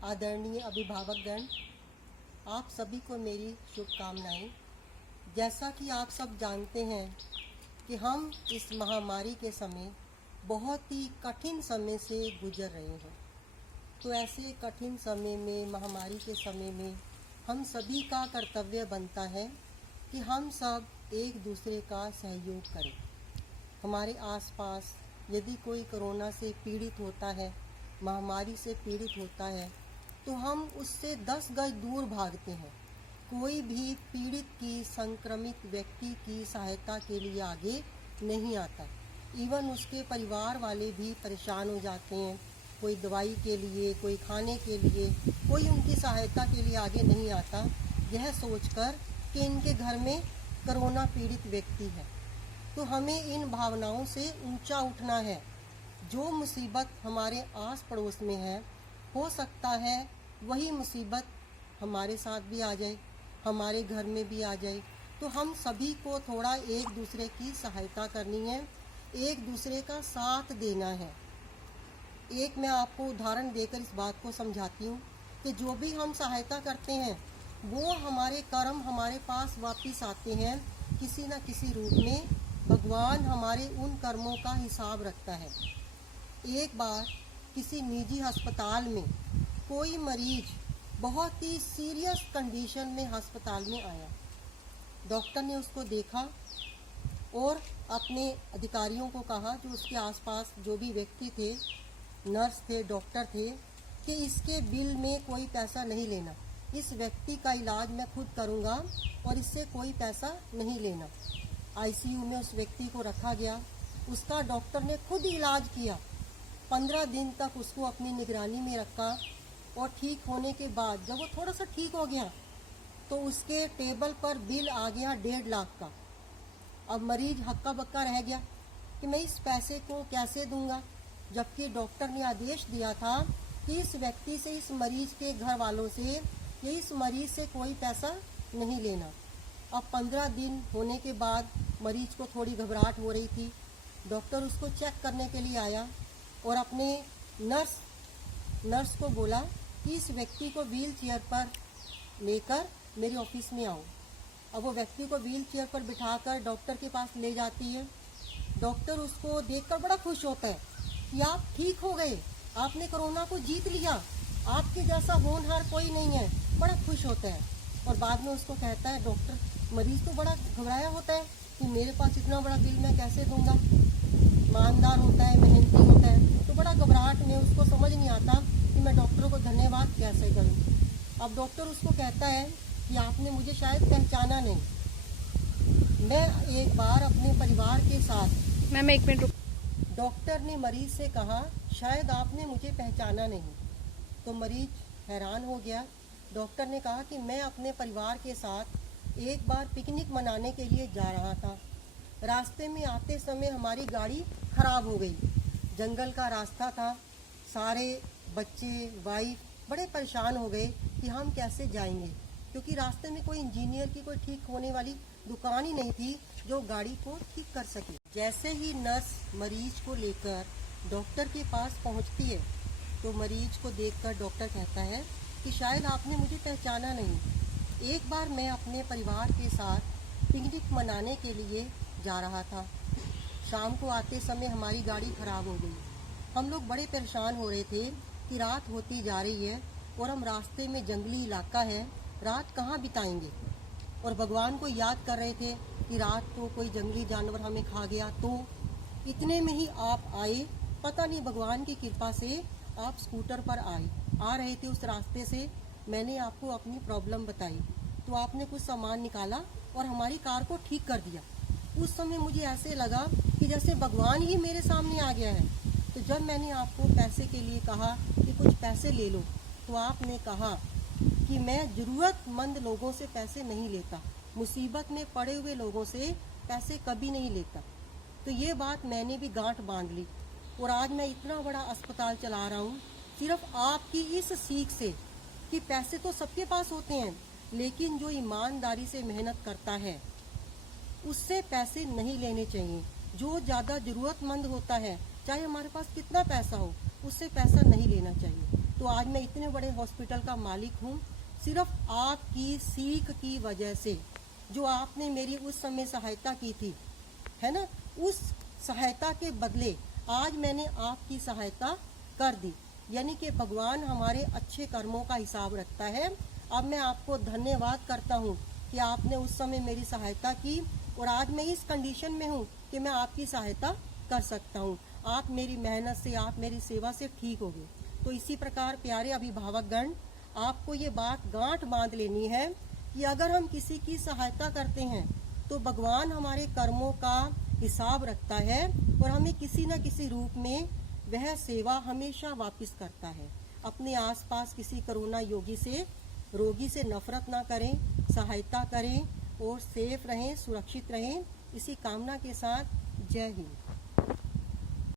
आदरणीय अभिभावकगण, आप सभी को मेरी शुभकामनाएं। जैसा कि आप सब जानते हैं कि हम इस महामारी के समय बहुत ही कठिन समय से गुजर रहे हैं। तो ऐसे कठिन समय में, महामारी के समय में हम सभी का कर्तव्य बनता है कि हम सब एक दूसरे का सहयोग करें। हमारे आसपास यदि कोई कोरोना से पीड़ित होता है, महामारी से पीड़ित होता है, तो हम उससे 10 गज दूर भागते हैं। कोई भी पीड़ित की, संक्रमित व्यक्ति की सहायता के लिए आगे नहीं आता। इवन उसके परिवार वाले भी परेशान हो जाते हैं। कोई दवाई के लिए, कोई खाने के लिए, कोई उनकी सहायता के लिए आगे नहीं आता, यह सोचकर कि इनके घर में कोरोना पीड़ित व्यक्ति है। तो हमें इन भावनाओं से ऊंचा उठना है। जो मुसीबत हमारे आस पड़ोस में है, हो सकता है वही मुसीबत हमारे साथ भी आ जाए, हमारे घर में भी आ जाए। तो हम सभी को थोड़ा एक दूसरे की सहायता करनी है, एक दूसरे का साथ देना है। एक मैं आपको उदाहरण देकर इस बात को समझाती हूँ कि जो भी हम सहायता करते हैं वो हमारे कर्म हमारे पास वापस आते हैं किसी न किसी रूप में। भगवान हमारे उन कर्मों का हिसाब रखता है। एक बार किसी निजी अस्पताल में कोई मरीज बहुत ही सीरियस कंडीशन में अस्पताल में आया। डॉक्टर ने उसको देखा और अपने अधिकारियों को कहा, जो उसके आसपास जो भी व्यक्ति थे, नर्स थे, डॉक्टर थे, कि इसके बिल में कोई पैसा नहीं लेना। इस व्यक्ति का इलाज मैं खुद करूँगा और इससे कोई पैसा नहीं लेना। आईसीयू में उस व्यक्ति को रखा गया। उसका डॉक्टर ने खुद इलाज किया। 15 दिन तक उसको अपनी निगरानी में रखा और ठीक होने के बाद जब वो थोड़ा सा ठीक हो गया तो उसके टेबल पर बिल आ गया 1.5 लाख का। अब मरीज हक्का बक्का रह गया कि मैं इस पैसे को कैसे दूंगा, जबकि डॉक्टर ने आदेश दिया था कि इस व्यक्ति से, इस मरीज के घर वालों से या इस मरीज से कोई पैसा नहीं लेना। अब 15 दिन होने के बाद मरीज को थोड़ी घबराहट हो रही थी। डॉक्टर उसको चेक करने के लिए आया और अपने नर्स को बोला कि इस व्यक्ति को व्हील चेयर पर लेकर मेरे ऑफिस में आओ। अब वो व्यक्ति को व्हील चेयर पर बिठाकर डॉक्टर के पास ले जाती है। डॉक्टर उसको देखकर बड़ा खुश होता है कि आप ठीक हो गए, आपने कोरोना को जीत लिया, आपके जैसा होनहार कोई नहीं है। बड़ा खुश होता है और बाद में उसको कहता है, डॉक्टर, मरीज तो बड़ा घबराया होता है कि मेरे पास इतना बड़ा बिल मैं कैसे दूंगा। ईमानदार होता है, मेहनती होता है, तो बड़ा घबराहट में उसको समझ नहीं आता कि मैं डॉक्टर को धन्यवाद कैसे करूं। अब डॉक्टर उसको कहता है कि आपने मुझे शायद पहचाना नहीं। मैं एक बार अपने परिवार के साथ, मैम 1 मिनट रुक। डॉक्टर ने मरीज से कहा, शायद आपने मुझे पहचाना नहीं। तो मरीज हैरान हो गया। डॉक्टर ने कहा कि मैं अपने परिवार के साथ एक बार पिकनिक मनाने के लिए जा रहा था। रास्ते में आते समय हमारी गाड़ी खराब हो गई। जंगल का रास्ता था। सारे बच्चे, वाइफ बड़े परेशान हो गए कि हम कैसे जाएंगे, क्योंकि रास्ते में कोई इंजीनियर की कोई ठीक होने वाली दुकान ही नहीं थी जो गाड़ी को ठीक कर सके। जैसे ही नर्स मरीज को लेकर डॉक्टर के पास पहुंचती है तो मरीज को देखकर डॉक्टर कहता है कि शायद आपने मुझे पहचाना नहीं। एक बार मैं अपने परिवार के साथ पिकनिक मनाने के लिए जा रहा था। शाम को आते समय हमारी गाड़ी खराब हो गई। हम लोग बड़े परेशान हो रहे थे कि रात होती जा रही है और हम रास्ते में जंगली इलाका है, रात कहाँ बिताएंगे। और भगवान को याद कर रहे थे कि रात को कोई जंगली जानवर हमें खा गया तो। इतने में ही आप आए। पता नहीं भगवान की कृपा से आप स्कूटर पर आ रहे थे उस रास्ते से। मैंने आपको अपनी प्रॉब्लम बताई तो आपने कुछ सामान निकाला और हमारी कार को ठीक कर दिया। उस समय मुझे ऐसे लगा कि जैसे भगवान ही मेरे सामने आ गया है। तो जब मैंने आपको पैसे के लिए कहा कि कुछ पैसे ले लो, तो आपने कहा कि मैं ज़रूरतमंद लोगों से पैसे नहीं लेता, मुसीबत में पड़े हुए लोगों से पैसे कभी नहीं लेता। तो ये बात मैंने भी गांठ बांध ली और आज मैं इतना बड़ा अस्पताल चला रहा हूँ सिर्फ आपकी इस सीख से कि पैसे तो सबके पास होते हैं, लेकिन जो ईमानदारी से मेहनत करता है उससे पैसे नहीं लेने चाहिए। जो ज़्यादा ज़रूरतमंद होता है, चाहे हमारे पास कितना पैसा हो, उससे पैसा नहीं लेना चाहिए। तो आज मैं इतने बड़े हॉस्पिटल का मालिक हूँ सिर्फ आपकी सीख की वजह से, जो आपने मेरी उस समय सहायता की थी, है ना, उस सहायता के बदले आज मैंने आपकी सहायता कर दी। यानी कि भगवान हमारे अच्छे कर्मों का हिसाब रखता है। अब मैं आपको धन्यवाद करता हूँ कि आपने उस समय मेरी सहायता की और आज मैं इस कंडीशन में हूँ कि मैं आपकी सहायता कर सकता हूँ। आप मेरी मेहनत से, आप मेरी सेवा से ठीक हो गए। तो इसी प्रकार प्यारे अभिभावकगण, आपको ये बात गांठ बांध लेनी है कि अगर हम किसी की सहायता करते हैं तो भगवान हमारे कर्मों का हिसाब रखता है और हमें किसी न किसी रूप में वह सेवा हमेशा वापस करता है। अपने आसपास किसी कोरोना रोगी से नफरत ना करें, सहायता करें और सेफ रहें, सुरक्षित रहें। इसी कामना के साथ जय हिंद।